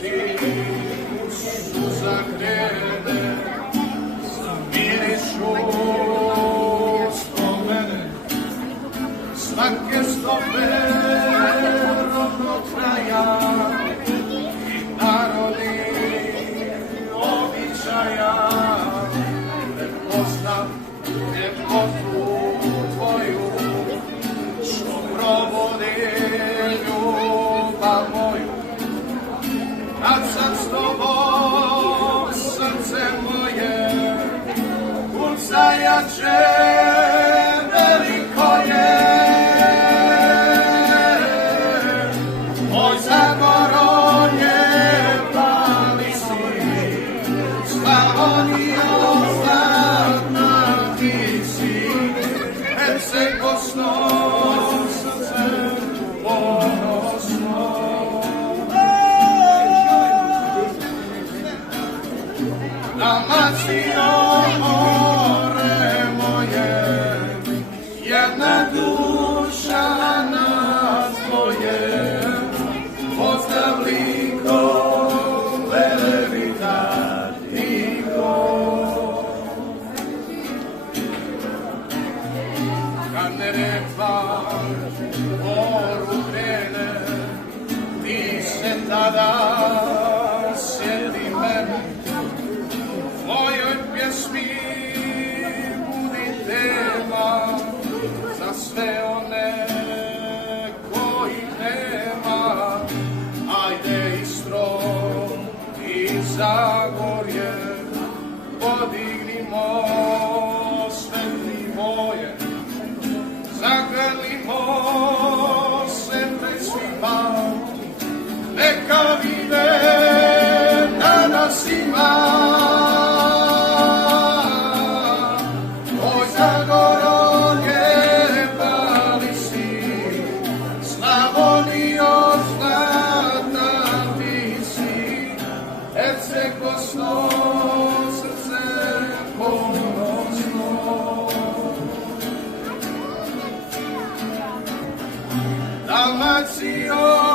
ti suza krene, zamirišu spomene, svake stope rodnog kraja i narodi običaja. Prepoznam ljepotu tvoju, što provodi ljubav moju. Kad sam s tobom, srce moje kuca jače, veliko je. Moj Zagorje, pali si, Slavonijo zlatna ti si, Herceg-Bosno, srce ponosno. Dalmacijo, more moje, jedna duša nas dvoje, pozdrav liko, velebita niko. Kad Neretva moru krene, ti se tada sjeti mene, mojoj pjesmi budi tema za sve one koji nema. Ajde Istro i Zagorje, podignimo sve nivoje, zagrlimo se pred svima, neka vide da nas ima. Herceg-Bosno, srce ponosno. Dalmacijo,